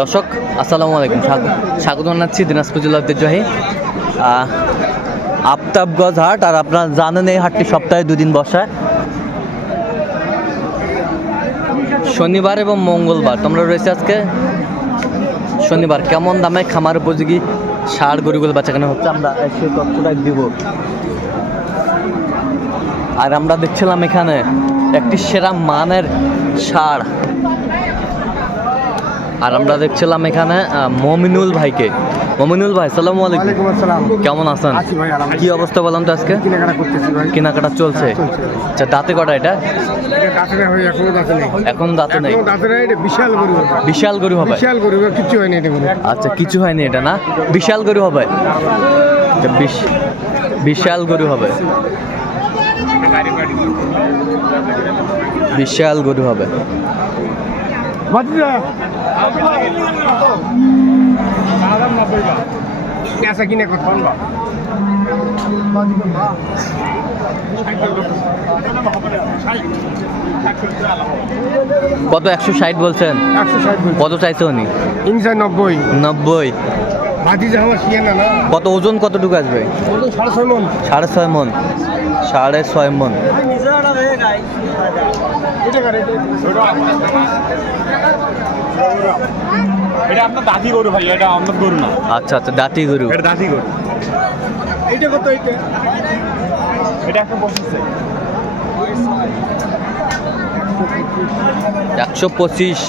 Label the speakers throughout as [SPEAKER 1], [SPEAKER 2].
[SPEAKER 1] দর্শক আসসালামু আলাইকুম। স্বাগত জানাচ্ছি দিনাজপুর জেলা ঐতিহ্যবাহী আহ, আফতাবগঞ্জ হাট। আর আপনারা জানেন এই হাটটি সপ্তাহে দুদিন বসায় শনিবার এবং মঙ্গলবার। তোমরা রয়েছে আজকে শনিবার। কেমন দামে খামার উপযোগী সার গরুগুলো বেচাকেনা হচ্ছে আমরা সে তথ্যটাই দিব। আর আমরা দেখছিলাম এখানে একটি সেরা মানের সার আর আমরা দেখছিলাম এখানে মমিনুল ভাইকে। মমিনুল ভাই সালামু আলাইকুম। কেমন আছেন। কি অবস্থা বললাম তো আজকে?
[SPEAKER 2] কেনাকাটা
[SPEAKER 1] কেনাকাটা চলছে।
[SPEAKER 2] হ্যাঁ,
[SPEAKER 1] আচ্ছা দাঁতে কটা এটা?
[SPEAKER 2] এখনও দাঁতে নেই। বিশাল গরু হবে। কিচ্ছু হয়নি
[SPEAKER 1] আচ্ছা কিছু হয়নি এটা না? বিশাল গরু হবে? আচ্ছা, বিশাল গরু হবে। বিশাল গরু হবে।
[SPEAKER 2] পেঁচা কিনে কত
[SPEAKER 1] কত? একশো ষাট বলছেন।
[SPEAKER 2] একশো ষাট
[SPEAKER 1] কত চাইছে উনি?
[SPEAKER 2] ইনশা নব্বই।
[SPEAKER 1] নব্বই। কত ওজন কতটুকু আসবে?
[SPEAKER 2] ওজন সাড়ে ছয় মন।
[SPEAKER 1] সাড়ে ছয় মন। সাড়ে ছয় মন।
[SPEAKER 2] এটা কারে
[SPEAKER 3] আপনার দাদি গরু ভাই এটা আমার গরু না।
[SPEAKER 1] আচ্ছা আচ্ছা দাঁতি গরু।
[SPEAKER 3] এটা দাদি গরু।
[SPEAKER 2] এইটা কত এইটা?
[SPEAKER 3] এটা একটা বসেছে
[SPEAKER 1] একশো পঁচিশ।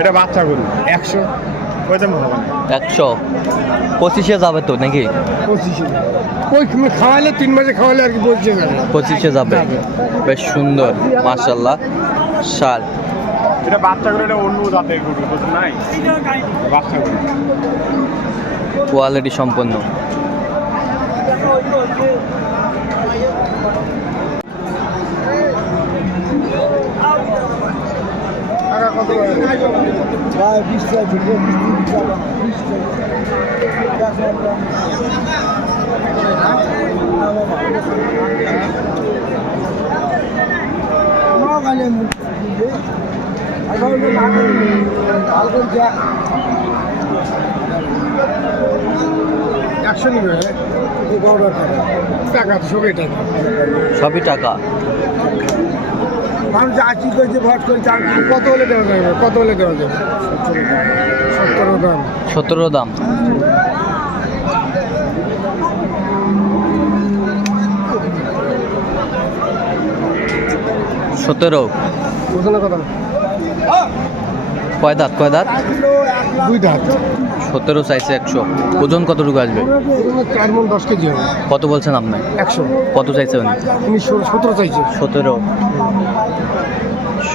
[SPEAKER 3] এটা বাচ্চা গরু একশো।
[SPEAKER 1] একশো। পঁচিশে যাবে তো নাকি?
[SPEAKER 2] পঁচিশে। ওই তুমি খাওয়ালে তিন মাসে খাওয়ালে আর কি বলছে যাবে।
[SPEAKER 1] পঁচিশে যাবে। বেশ সুন্দর মাশাল্লাহ সার
[SPEAKER 3] এটা এটা অন্য জাতের গরু বুঝলেন নাই? বাচ্চা
[SPEAKER 1] কোয়ালিটি সম্পন্ন।
[SPEAKER 2] টাকা কত? ভাই বিশ চাইছে বিশ বিশ একশো নিবে? টাকা। টাকা তো সবই টাকা।
[SPEAKER 1] সবই টাকা।
[SPEAKER 2] মানুষ আশি করেছে ভোট করেছে আর কত হলে দেওয়া যাবে? কত হলে দেওয়া যাবে? সত্তর দাম।
[SPEAKER 1] সতেরো দাম। সতেরো।
[SPEAKER 2] কথা
[SPEAKER 1] কয় দাঁত? কয় দাঁত?
[SPEAKER 2] দুই ধাত
[SPEAKER 1] সতেরো চাইছে একশো। ওজন কতটুকু আসবে?
[SPEAKER 2] চার মন দশ কেজি হবে।
[SPEAKER 1] কত বলছেন আপনি?
[SPEAKER 2] একশো।
[SPEAKER 1] কত চাইছে উনি
[SPEAKER 2] উনি সতেরো চাইছে।
[SPEAKER 1] সতেরো।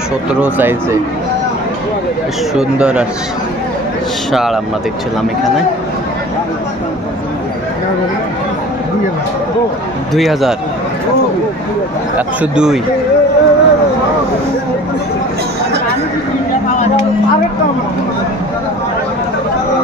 [SPEAKER 1] সতেরো চাইছে। সুন্দর আর সার আমরা দেখছিলাম এখানে।
[SPEAKER 2] দুই হাজার।
[SPEAKER 1] একশো দুই।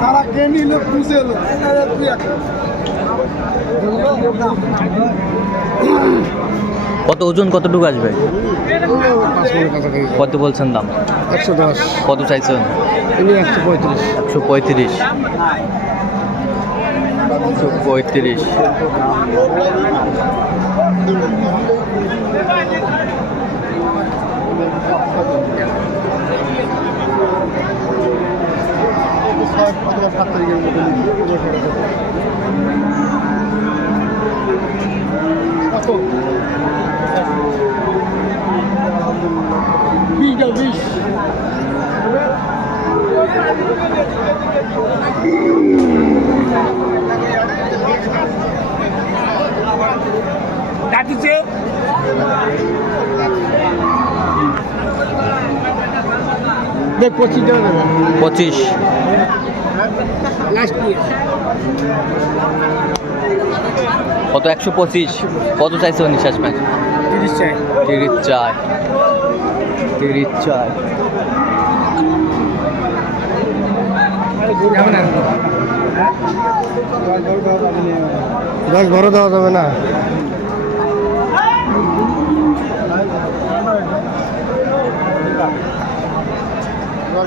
[SPEAKER 2] তারা কে নিল এলো তুই একটা
[SPEAKER 1] কত ওজন কতটুকু আসবে? কত বলছেন দাম?
[SPEAKER 2] একশো দশ।
[SPEAKER 1] কত চাইছেন?
[SPEAKER 2] একশো পঁয়ত্রিশ।
[SPEAKER 1] একশো পঁয়ত্রিশ। একশো পঁয়ত্রিশ।
[SPEAKER 2] বিশ দাও বিশ দেবে
[SPEAKER 1] পঁচিশ
[SPEAKER 2] লাস্ট নিয়ে
[SPEAKER 1] কত একশো পঁচিশ? কত চাইছে উনি শেষ ম্যাচ
[SPEAKER 2] তিরিশ চাই।
[SPEAKER 1] তিরিশ চার তিরিশ চার
[SPEAKER 2] না দশ বারো দেওয়া যাবে না।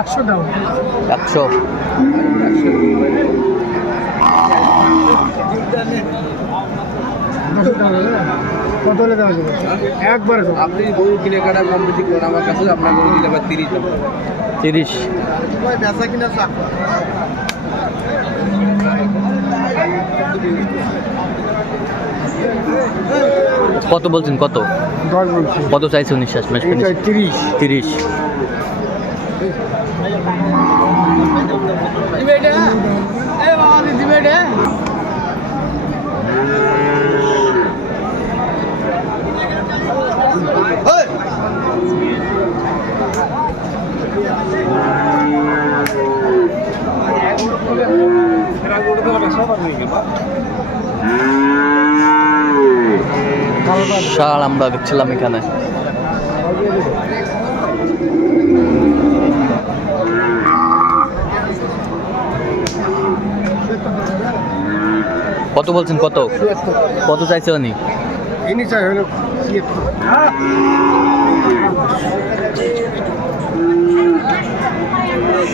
[SPEAKER 2] একশো দাও
[SPEAKER 1] একশো।
[SPEAKER 2] কত হলে দেওয়া যাবে? একবারে
[SPEAKER 4] আপনি গরু কিনে কাটা কম বেশি করেন আমার কাছে আপনার গরু তিরিশ
[SPEAKER 1] তিরিশ।
[SPEAKER 2] বেচা কিনা চাপ
[SPEAKER 1] কত বলছেন কত? কত চাইছে উনি শেষ ম্যাচ
[SPEAKER 2] এটা তিরিশ।
[SPEAKER 1] তিরিশ শাল আমরা দেখছিলাম এখানে। কত বলছেন কত? কত চাইছে উনি?
[SPEAKER 2] ইনি চাই হলো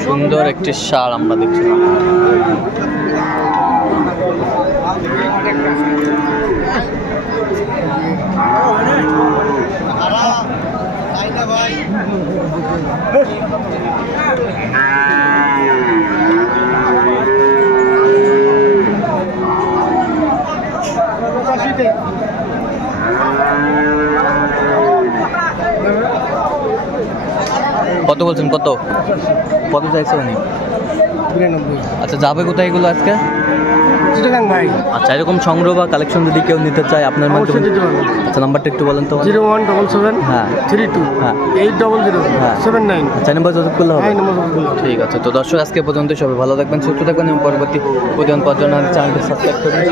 [SPEAKER 1] সুন্দর একটি শাল আমরা দেখছিলাম কত বলছেন? কত? কত চাইছে উনি? আচ্ছা যাবে কোথায় এগুলো আজকে?
[SPEAKER 2] ভাই।
[SPEAKER 1] আচ্ছা এরকম সংগ্রহ বা কালেকশন যদি কেউ নিতে চায় আপনার মাধ্যমে? আচ্ছা নাম্বারটা একটু বলেন তো।
[SPEAKER 2] জিরো ওয়ান ডবল সেভেন
[SPEAKER 1] হ্যাঁ।
[SPEAKER 2] থ্রি টু
[SPEAKER 1] হ্যাঁ।
[SPEAKER 2] এইট ডবল জিরো
[SPEAKER 1] হ্যাঁ।
[SPEAKER 2] Seven nine.
[SPEAKER 1] আচ্ছা নাম্বার যত করলে হবে। ঠিক আছে তো দর্শক আজকে পর্যন্ত সবাই ভালো থাকবেন সুস্থ থাকবেন এবং পরবর্তী প্রতিদিন পর্যন্ত চ্যানেলটি সাবস্ক্রাইব করবেন